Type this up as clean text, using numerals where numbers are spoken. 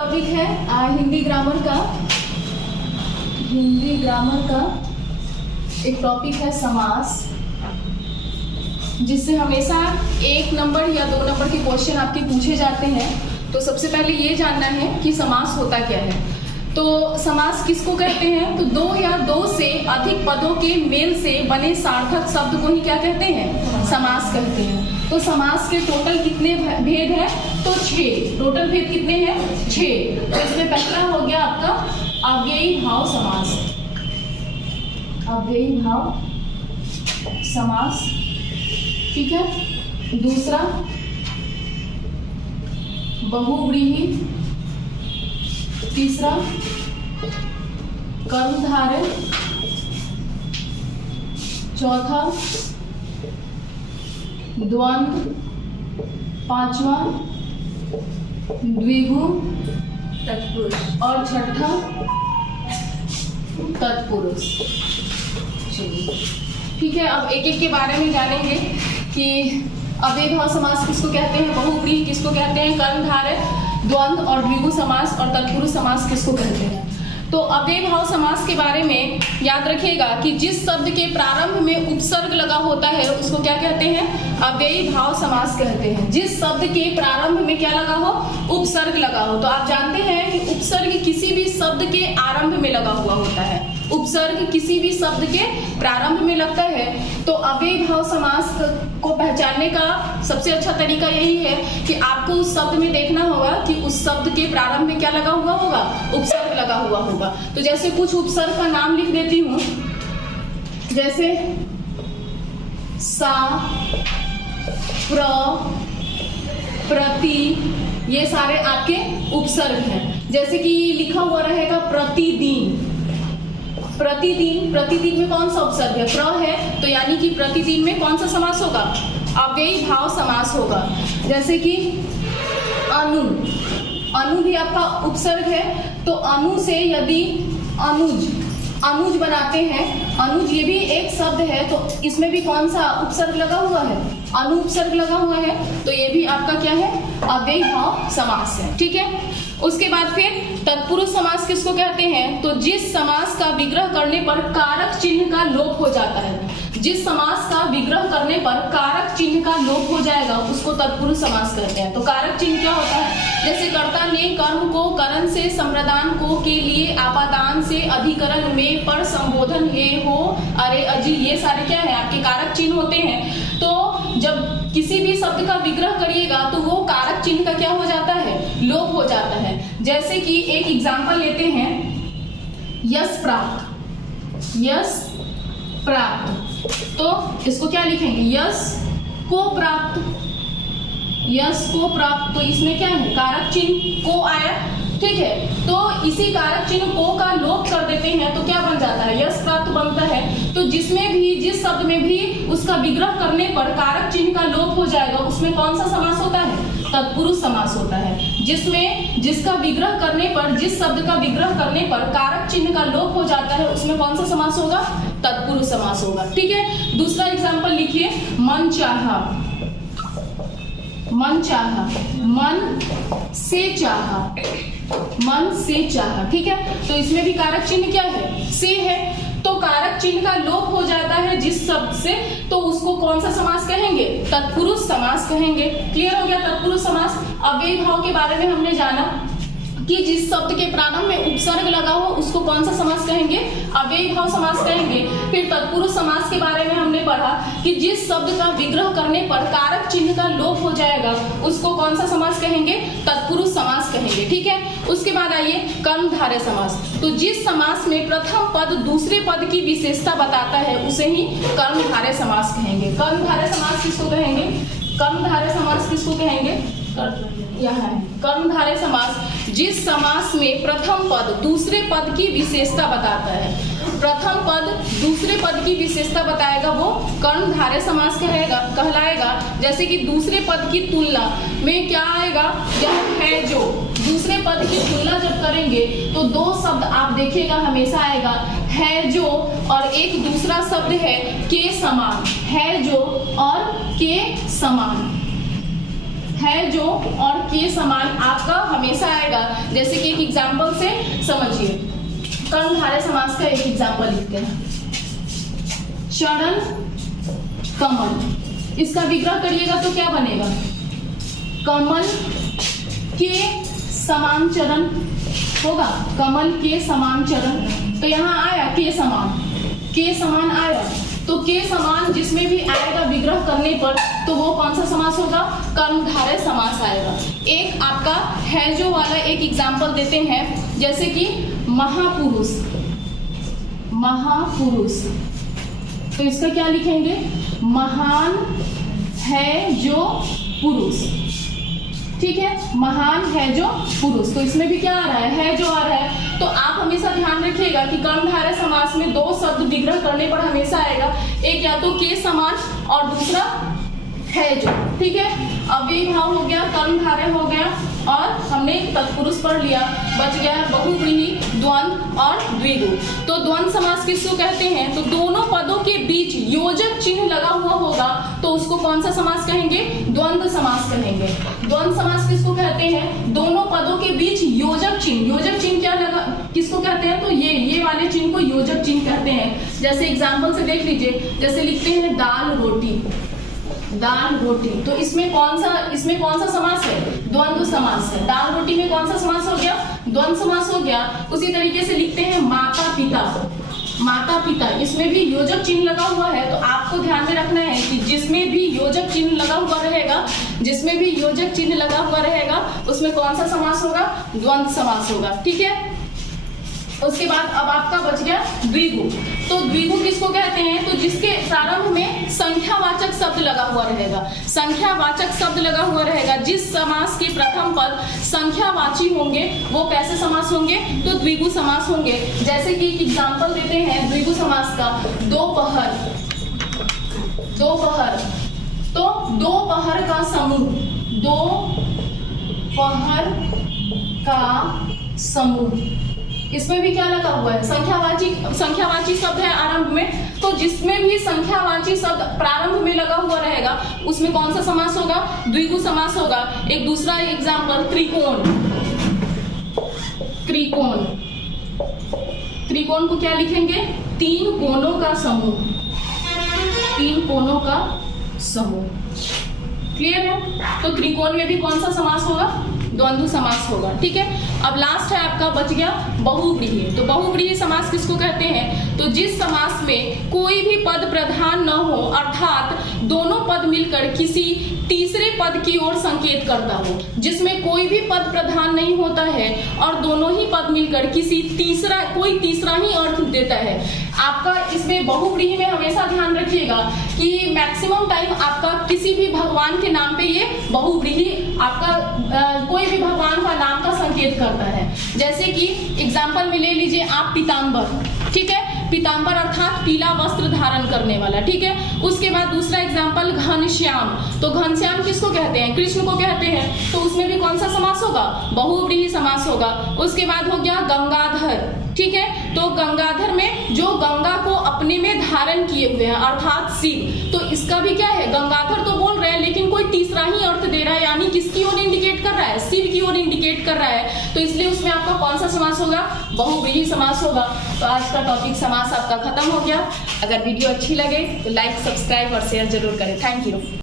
Topic है Hindi grammar का एक टॉपिक है समास, जिससे हमेशा 1 नंबर या 2 नंबर के क्वेश्चन आपके पूछे जाते हैं। तो सबसे पहले ये जानना है कि समास होता क्या है। तो समास किसको कहते हैं? तो 2 या 2 से अधिक पदों के मेल से बने सार्थक शब्द को ही क्या कहते हैं? समास कहते हैं। तो समास के टोटल कितने भेद हैं? तो 6। टोटल भेद कितने हैं? 6। तो इसमें पहला हो गया आपका अव्ययी भाव समास। अव्ययी भाव समास, ठीक है। दूसरा बहुव्रीहि, तीसरा कर्मधारय, चौथा द्वंद्व, पांचवा द्विगु तत्पुरुष और छठा तत्पुरुष। चलिए ठीक है, अब एक एक के बारे में जानेंगे कि अव्ययी भाव समास किसको कहते हैं, बहुव्रीहि किसको कहते हैं, कर्मधारय, द्वंद्व और द्विगु समास और तत्पुरुष समास किसको कहते हैं। तो अव्ययी भाव समास के बारे में याद रखिएगा कि जिस शब्द के प्रारंभ में उपसर्ग लगा होता है उसको क्या कहते हैं? अव्ययी भाव समास कहते हैं। जिस शब्द के प्रारंभ में क्या लगा हो? उपसर्ग लगा हो। तो आप जानते हैं कि उपसर्ग किसी भी शब्द के आरंभ में लगा हुआ होता है। उपसर्ग किसी भी शब्द के प्रारंभ में लगता है। तो अव्ययी भाव समास को पहचानने का सबसे अच्छा तरीका यही है कि आपको उस शब्द में देखना होगा कि उस शब्द के प्रारंभ में क्या लगा हुआ होगा? उपसर्ग लगा हुआ होगा। तो जैसे कुछ उपसर्ग का नाम लिख देती हूं, जैसे सा, प्र, प्रति, ये सारे आपके उपसर्ग हैं। जैसे कि लिखा हुआ रहेगा प्रतिदिन। प्रतिदिन, प्रतिदिन में कौन सा उपसर्ग है? प्र है, तो यानी कि प्रतिदिन में कौन सा समास होगा? अव्ययी भाव समास होगा। जैसे कि अनु, अनु भी आपका उपसर्ग है। तो अनु से यदि अनुज, अनुज बनाते हैं, अनुज ये भी एक शब्द है, तो इसमें भी कौन सा उपसर्ग लगा हुआ है? अनु उपसर्ग लगा हुआ है। तो ये भी आपका क्या है? अव्ययी भाव समास है, ठीक है। उसके बाद फिर तत्पुरुष समास किसको कहते हैं? तो जिस समास का विग्रह करने पर कारक चिन्ह का लोप हो जाता है। जिस समास का विग्रह करने पर कारक चिन्ह का लोप हो जाएगा उसको तत्पुरुष समास कहते हैं। तो कारक चिन्ह क्या होता है? जैसे कर्ता ने कर्म को करण से संप्रदान को के लिए आपादान से अधिकरण में पर संबोधन हे हो अरे अजी, ये सारे क्या है? आपके कारक चिन्ह होते हैं। तो जब किसी भी शब्द का विग्रह करिएगा तो वो कारक चिन्ह का क्या हो जाता है? लोप हो जाता है। जैसे कि एक एग्जांपल लेते हैं, यश प्राप्त, यश प्राप्त, तो इसको क्या लिखेंगे? यश को प्राप्त, यश को प्राप्त। तो इसमें क्या है? कारक चिन्ह को आया, ठीक है। तो इसी कारक चिन्ह को का लोप कर देते हैं तो क्या बन जाता है? यश प्राप्त बनता है। तो जिसमें भी, जिस शब्द में भी उसका विग्रह करने पर कारक चिन्ह का लोप हो जाएगा उसमें कौन सा समास होता है? तत्पुरुष समास होता है। जिसमें जिसका विग्रह करने पर, जिस शब्द का विग्रह करने पर कारक चिन्ह का लोप हो जाता है उसमें कौन सा समास होगा? तत्पुरुष समास होगा, ठीक है। दूसरा एग्जाम्पल लिखिए, मन चाहा, मन चाहा, मन से चाहा, मन से चाहा, ठीक है। तो इसमें भी कारक चिन्ह क्या है? से है। तो कारक चिन्ह का लोप हो जाता है जिस शब्द से, तो उसको कौन सा समास कहेंगे? तत्पुरुष समास कहेंगे। क्लियर हो गया तत्पुरुष समास। अव्ययी भाव के बारे में हमने जाना कि जिस शब्द के प्रारंभ में उपसर्ग लगा हो उसको कौन सा समास कहेंगे? अव्ययी भाव समास कहेंगे। फिर तत्पुरुष समास के बारे में हमने पढ़ा कि जिस शब्द का विग्रह करने पर कारक चिन्ह का लोप हो जाएगा उसको कौन सा समास कहेंगे? तत्पुरुष समास कहेंगे, ठीक है। उसके बाद आइए कर्मधारय समास। तो जिस समास में प्रथम पद दूसरे पद की विशेषता बताता है उसे ही कर्मधारय समास कहेंगे। कर्मधारय समास किसको कहेंगे? कर्मधारय समास किसको कहेंगे? यहाँ है कर्मधारय समास। जिस समास में प्रथम पद दूसरे पद की विशेषता बताता है, प्रथम पद दूसरे पद की विशेषता बताएगा वो कर्मधारय समास कहलाएगा। जैसे कि दूसरे पद की तुलना में क्या आएगा? यह है जो। दूसरे पद की तुलना जब करेंगे तो 2 शब्द आप देखिएगा हमेशा आएगा, है जो और एक दूसरा शब्द है के समान। है जो और के समान, है जो और के समान आपका हमेशा आएगा। जैसे कि एक एग्जाम्पल से समझिए, कर्मधारय समास का एक एग्जाम्पल लिखते हैं, चरण कमल। इसका विग्रह करिएगा तो क्या बनेगा, कमल के समान चरण होगा, कमल के समान चरण। तो यहाँ आया के समान आया, तो के समान जिसमें भी आएगा विग्रह करने पर तो वो कौन सा समास होगा, कर्मधारय समास आएगा। एक आपका है जो वाला एक एग्जाम्पल देते हैं, जैसे कि महापुरुष, तो इसका क्या लिखेंगे, महान है जो पुरुष, ठीक है, महान है जो पुरुष। तो इसमें भी क्या आ रहा है जो आ रहा है। तो आप हमेशा ध्यान रखिएगा कि कर्मधारय समास में दो शब्द विग्रह करने पर हमेशा आएगा, एक या तो के समान और दूसरा है जो, ठीक है। अव्ययीभाव हो गया, कर्मधारय हो गया, और हमने तत्पुरुष पढ़ लिया, बच गया बहुव्रीहि, द्वंद्व और द्विगु। तो द्वंद्व समास किसको कहते हैं, तो दोनों पदों के बीच योजक चिन्ह लगा हुआ होगा तो उसको कौन सा समास कहेंगे, द्वंद्व समास कहेंगे। द्वंद्व समास किसको कहते हैं, दोनों पदों के बीच योजक चिन्ह क्या लगा, किसको कहते हैं, तो ये वाले चिन्ह को योजक चिन्ह कहते हैं। जैसे एग्जाम्पल से देख लीजिए, जैसे लिखते हैं दाल रोटी, तो इसमें कौन सा समास है, द्वंद्व समास है। दाल रोटी में कौन सा समास हो गया, द्वंद्व समास हो गया। उसी तरीके से लिखते हैं माता पिता, इसमें भी योजक चिन्ह लगा हुआ है। तो आपको ध्यान में रखना है कि जिसमें भी योजक चिन्ह लगा हुआ रहेगा उसमें कौन सा समास होगा, द्वंद्व समास होगा, ठीक है। उसके बाद अब आपका बच गया द्विगु। तो द्विगु किसको कहते हैं, तो जिसके प्रारंभ में संख्यावाचक शब्द लगा हुआ रहेगा, जिस समास के प्रथम पद संख्यावाची होंगे वो कैसे समास होंगे, तो द्विगु समास होंगे। जैसे कि एक एग्जाम्पल देते हैं द्विगु समास का, दोपहर, तो दोपहर का समूह, इसमें भी क्या लगा हुआ है, संख्यावाची शब्द है आरंभ में। तो जिसमें भी संख्यावाची शब्द प्रारंभ में लगा हुआ रहेगा उसमें कौन सा समास होगा, द्विगु समास होगा। एक दूसरा एग्जाम्पल, त्रिकोण को क्या लिखेंगे, तीन कोनों का समूह, क्लियर है। तो त्रिकोण में भी कौन सा समास होगा, द्वंद्व समास होगा, ठीक है। अब लास्ट है आपका बच गया बहुव्रीहि। तो बहुव्रीहि समास किसको कहते हैं, तो जिस समास में कोई भी पद प्रधान न हो, अर्थात दोनों पद मिलकर किसी तीसरे पद की ओर संकेत करता हो, जिसमें कोई भी पद प्रधान नहीं होता है और दोनों ही पद मिलकर कोई तीसरा ही अर्थ देता है। आपका इसमें बहुव्रीहि में हमेशा ध्यान रखिएगा कि मैक्सिमम टाइम आपका किसी भी भगवान के नाम पे ये बहुव्रीहि आपका कोई भी भगवान का नाम का संकेत करता है। जैसे कि एग्जाम्पल में ले लीजिए आप पीताम्बर, ठीक है, पीताम्बर अर्थात पीला वस्त्र धारण करने वाला, ठीक है। उसके बाद दूसरा एग्जाम्पल घनश्याम, तो घनश्याम किसको कहते हैं, कृष्ण को कहते हैं। तो उसमें भी कौन सा समास होगा, बहुव्रीहि समास होगा। उसके बाद हो गया गंगाधर, ठीक है, तो गंगाधर में जो गंगा को अपने में धारण किए हुए हैं अर्थात शिव, तो इसका भी क्या है, गंगाधर तो बोल रहे हैं लेकिन कोई तीसरा ही अर्थ दे रहा है, यानी किसकी ओर इंडिकेट कर रहा है, शिव की ओर इंडिकेट कर रहा है। तो इसलिए उसमें आपका कौन सा समास होगा, बहुव्रीहि समास होगा। तो आज का टॉपिक समास आपका खत्म हो गया। अगर वीडियो अच्छी लगे तो लाइक, सब्सक्राइब और शेयर जरूर करें। Thank you.